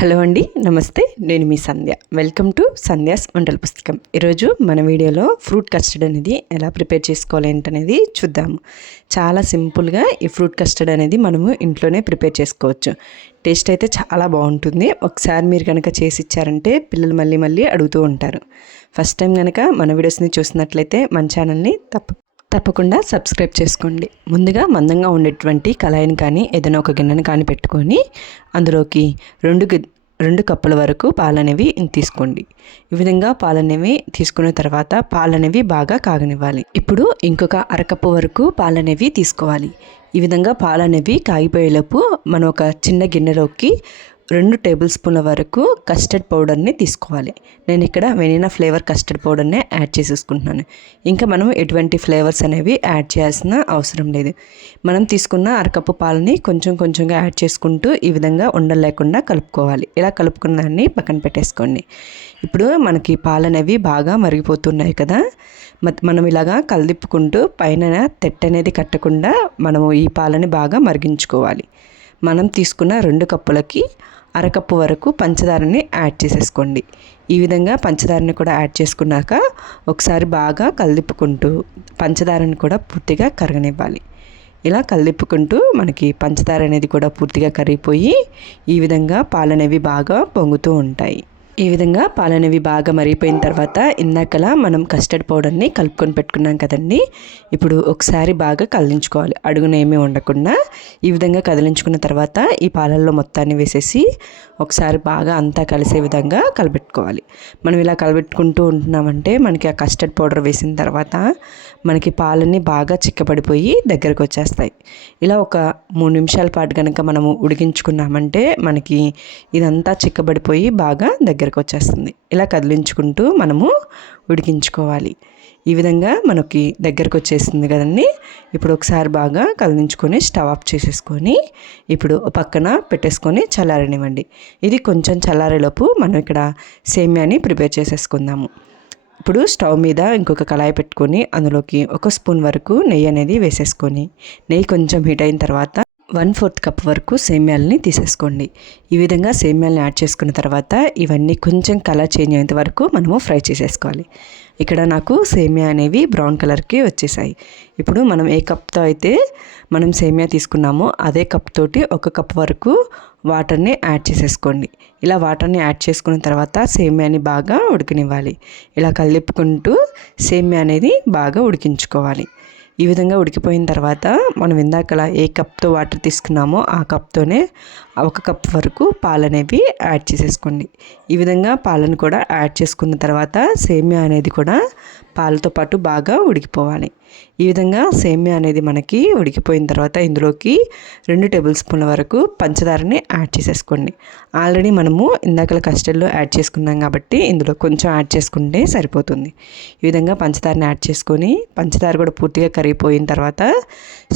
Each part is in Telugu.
హలో అండి, నమస్తే. నేను మీ సంధ్య. వెల్కమ్ టు సంధ్యాస్ వంటల పుస్తకం. ఈరోజు మన వీడియోలో ఫ్రూట్ కస్టర్డ్ అనేది ఎలా ప్రిపేర్ చేసుకోవాలి ఏంటనేది చూద్దాము. చాలా సింపుల్గా ఈ ఫ్రూట్ కస్టర్డ్ అనేది మనము ఇంట్లోనే ప్రిపేర్ చేసుకోవచ్చు. టేస్ట్ అయితే చాలా బాగుంటుంది. ఒకసారి మీరు కనుక చేసి ఇచ్చారంటే పిల్లలు మళ్ళీ మళ్ళీ అడుగుతూ ఉంటారు. ఫస్ట్ టైం కనుక మన వీడియోస్ని చూసినట్లయితే మన ఛానల్ని తప్పకుండా సబ్స్క్రైబ్ చేసుకోండి. ముందుగా మందంగా ఉండేటువంటి కళాయిని కానీ ఏదైనా ఒక గిన్నెని కానీ పెట్టుకొని అందులోకి రెండు కప్పుల వరకు పాలనేవి తీసుకోండి. ఈ విధంగా పాలనేవి తీసుకున్న తర్వాత పాలనేవి బాగా కాగనివ్వాలి. ఇప్పుడు ఇంకొక అరకప్పు వరకు పాలనేవి తీసుకోవాలి. ఈ విధంగా పాలనేవి కాగిపోయేలోపు మనం ఒక చిన్న గిన్నెలోకి 2 టేబుల్ స్పూన్ల వరకు కస్టర్డ్ పౌడర్ని తీసుకోవాలి. నేను ఇక్కడ వెనిలా ఫ్లేవర్ కస్టర్డ్ పౌడర్నే యాడ్ చేసేసుకుంటున్నాను. ఇంకా మనం ఎటువంటి ఫ్లేవర్స్ అనేవి యాడ్ చేయాల్సిన అవసరం లేదు. మనం తీసుకున్న అరకప్పు పాలని కొంచెంగా యాడ్ చేసుకుంటూ ఈ విధంగా ఉండలు లేకుండా కలుపుకోవాలి. ఇలా కలుపుకున్న దాన్ని పక్కన పెట్టేసుకోండి. ఇప్పుడు మనకి పాలు అనేవి బాగా మరిగిపోతున్నాయి కదా. మనం ఇలాగా కలదిప్పుకుంటూ పైన తెట్ట అనేది కట్టకుండా మనము ఈ పాలని బాగా మరిగించుకోవాలి. మనం తీసుకున్న 2 కప్పులకి అరకప్పు వరకు పంచదారని యాడ్ చేసేసుకోండి. ఈ విధంగా పంచదారని కూడా యాడ్ చేసుకున్నాక ఒకసారి బాగా కలదిప్పుకుంటూ పంచదారని కూడా పూర్తిగా కరగనివ్వాలి. ఇలా కలదిప్పుకుంటూ మనకి పంచదార అనేది కూడా పూర్తిగా కరిగిపోయి ఈ విధంగా పాలనేవి బాగా పొంగుతూ ఉంటాయి. ఈ విధంగా పాలనేవి బాగా మరిగిపోయిన తర్వాత ఇందాకలా మనం కస్టర్డ్ పౌడర్ని కలుపుకొని పెట్టుకున్నాం కదండి. ఇప్పుడు ఒకసారి బాగా కదిలించుకోవాలి. అడుగున ఏమీ ఉండకుండా ఈ విధంగా కదిలించుకున్న తర్వాత ఈ పాలల్లో మొత్తాన్ని వేసేసి ఒకసారి బాగా అంతా కలిసే విధంగా కలబెట్టుకోవాలి. మనం ఇలా కలబెట్టుకుంటూ ఉంటున్నామంటే మనకి ఆ కస్టర్డ్ పౌడర్ వేసిన తర్వాత మనకి పాలన్నీ బాగా చిక్కబడిపోయి దగ్గరకు వచ్చేస్తాయి. ఇలా ఒక 3 నిమిషాల పాటు కనుక మనము ఉడికించుకున్నామంటే మనకి ఇదంతా చిక్కబడిపోయి బాగా దగ్గరకు వచ్చేస్తుంది. ఇలా కదిలించుకుంటూ మనము ఉడికించుకోవాలి. ఈ విధంగా మనకి దగ్గరకు వచ్చేసింది కదండి. ఇప్పుడు ఒకసారి బాగా కదిలించుకొని స్టవ్ ఆఫ్ చేసేసుకొని ఇప్పుడు పక్కన పెట్టేసుకొని చల్లారనివ్వండి. ఇది కొంచెం చల్లారేలోపు మనం ఇక్కడ సేమ్యాని ప్రిపేర్ చేసేసుకుందాము. ఇప్పుడు స్టవ్ మీద ఇంకొక కళాయి పెట్టుకొని అందులోకి 1 స్పూన్ వరకు నెయ్యి అనేది వేసేసుకొని నెయ్యి కొంచెం హీట్ అయిన తర్వాత 1/4 కప్ వరకు సేమ్యాలని తీసేసుకోండి. ఈ విధంగా సేమ్యాలని యాడ్ చేసుకున్న తర్వాత ఇవన్నీ కొంచెం కలర్ చేంజ్ అయ్యేంత వరకు మనము ఫ్రై చేసేసుకోవాలి. ఇక్కడ నాకు సేమ్యా అనేవి బ్రౌన్ కలర్కి వచ్చేసాయి. ఇప్పుడు మనం ఏ కప్తో అయితే మనం సేమ్యా తీసుకున్నామో అదే కప్ తోటి 1 కప్ వరకు వాటర్ని యాడ్ చేసేసుకోండి. ఇలా వాటర్ని యాడ్ చేసుకున్న తర్వాత సేమ్యాని బాగా ఉడకనివ్వాలి. ఇలా కలిపుకుంటూ సేమ్యా అనేది బాగా ఉడికించుకోవాలి. ఈ విధంగా ఉడికిపోయిన తర్వాత మనం ఇందాకలా ఏ కప్తో వాటర్ తీసుకున్నామో ఆ కప్తోనే 1 కప్ వరకు పాలనేవి యాడ్ చేసేసుకోండి. ఈ విధంగా పాలను కూడా యాడ్ చేసుకున్న తర్వాత సేమ్యా అనేది కూడా పాలతో పాటు బాగా ఉడికిపోవాలి. ఈ విధంగా సేమ్యా అనేది మనకి ఉడికిపోయిన తర్వాత ఇందులోకి 2 టేబుల్ స్పూన్ల వరకు పంచదారని యాడ్ చేసేసుకోండి. ఆల్రెడీ మనము ఇందాకల కస్టర్డ్లో యాడ్ చేసుకున్నాం కాబట్టి ఇందులో కొంచెం యాడ్ చేసుకుంటే సరిపోతుంది. ఈ విధంగా పంచదారని యాడ్ చేసుకొని పంచదార కూడా పూర్తిగా కరిగిపోయిన తర్వాత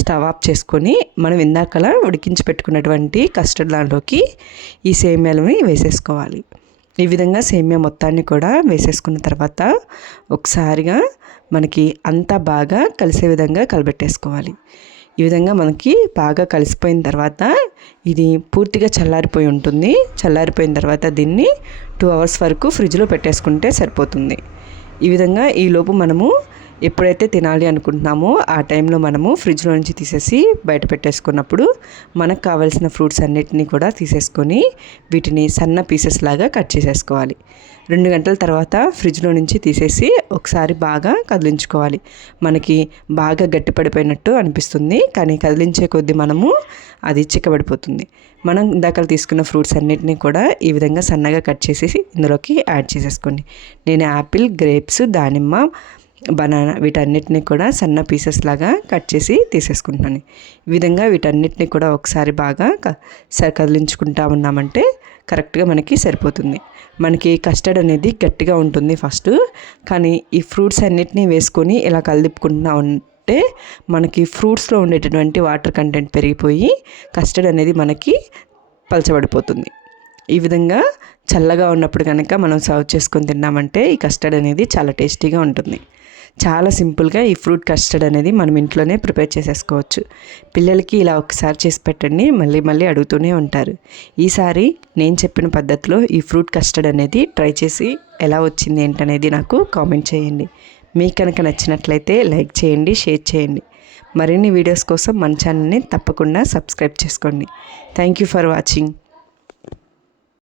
స్టవ్ ఆఫ్ చేసుకొని మనం ఇందాకలా ఉడికించి పెట్టుకున్నటువంటి కస్టర్డ్ దాంట్లోకి ఈ సేమ్యాలని వేసేసుకోవాలి. ఈ విధంగా సేమ్యా మొత్తాన్ని కూడా వేసేసుకున్న తర్వాత ఒకసారిగా మనకి అంతా బాగా కలిసే విధంగా కలబెట్టేసుకోవాలి. ఈ విధంగా మనకి బాగా కలిసిపోయిన తర్వాత ఇది పూర్తిగా చల్లారిపోయి ఉంటుంది. చల్లారిపోయిన తర్వాత దీన్ని 2 అవర్స్ వరకు ఫ్రిడ్జ్లో పెట్టేసుకుంటే సరిపోతుంది. ఈ విధంగా ఈలోపు మనము ఎప్పుడైతే తినాలి అనుకుంటున్నామో ఆ టైంలో మనము ఫ్రిడ్జ్లో నుంచి తీసేసి బయట పెట్టేసుకున్నప్పుడు మనకు కావాల్సిన ఫ్రూట్స్ అన్నిటినీ కూడా తీసేసుకొని వీటిని సన్న పీసెస్ లాగా కట్ చేసేసుకోవాలి. 2 గంటల తర్వాత ఫ్రిడ్జ్లో నుంచి తీసేసి ఒకసారి బాగా కదిలించుకోవాలి. మనకి బాగా గట్టిపడిపోయినట్టు అనిపిస్తుంది, కానీ కదిలించే కొద్దీ మనము అది చిక్కబడిపోతుంది. మనం ఇందాక తీసుకున్న ఫ్రూట్స్ అన్నిటినీ కూడా ఈ విధంగా సన్నగా కట్ చేసేసి ఇందులోకి యాడ్ చేసేసుకోండి. నేను యాపిల్, గ్రేప్స్, దానిమ్మ, బనానా వీటన్నిటిని కూడా సన్న పీసెస్ లాగా కట్ చేసి తీసేసుకుంటున్నాను. ఈ విధంగా వీటన్నిటిని కూడా ఒకసారి బాగా కదిలించుకుంటా ఉన్నామంటే కరెక్ట్గా మనకి సరిపోతుంది. మనకి కస్టర్డ్ అనేది గట్టిగా ఉంటుంది ఫస్ట్, కానీ ఈ ఫ్రూట్స్ అన్నిటినీ వేసుకొని ఇలా కలిపుకుంటా ఉంటే మనకి ఫ్రూట్స్లో ఉండేటటువంటి వాటర్ కంటెంట్ పెరిగిపోయి కస్టర్డ్ అనేది మనకి పలచబడిపోతుంది. ఈ విధంగా చల్లగా ఉన్నప్పుడు కనుక మనం సర్వ్ చేసుకొని తిన్నామంటే ఈ కస్టర్డ్ అనేది చాలా టేస్టీగా ఉంటుంది. చాలా సింపుల్గా ఈ ఫ్రూట్ కస్టర్డ్ అనేది మనం ఇంట్లోనే ప్రిపేర్ చేసేసుకోవచ్చు. పిల్లలకి ఇలా ఒకసారి చేసి పెట్టండి, మళ్ళీ మళ్ళీ అడుగుతూనే ఉంటారు. ఈసారి నేను చెప్పిన పద్ధతిలో ఈ ఫ్రూట్ కస్టర్డ్ అనేది ట్రై చేసి ఎలా వచ్చింది ఏంటనేది నాకు కామెంట్ చేయండి. మీకు కనుక నచ్చినట్లయితే లైక్ చేయండి, షేర్ చేయండి. మరిన్ని వీడియోస్ కోసం మన ఛానల్ని తప్పకుండా సబ్స్క్రైబ్ చేసుకోండి. Thank you for watching.